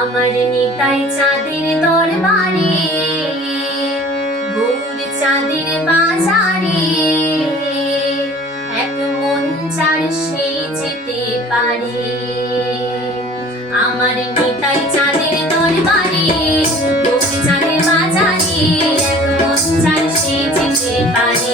আমার নিতাই চাঁদের দরবারে ভোর চাঁদের বাজারে। এক মন চার সে যেতে পারে আমার নিতাই চাঁদের দরবারে ভোর চাঁদের বাজারে। এক মন চার সে যেতে পারে।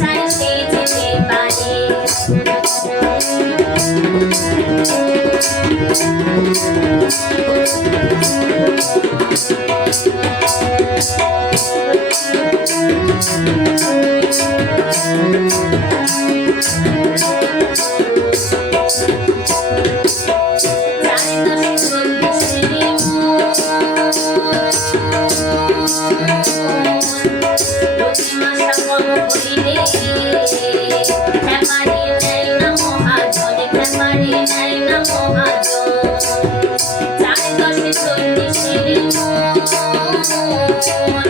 চাইতে যেতে পারি Thank you. মহাজন চার দশে চল্লিশের মন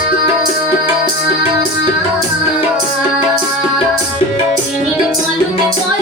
Yeah.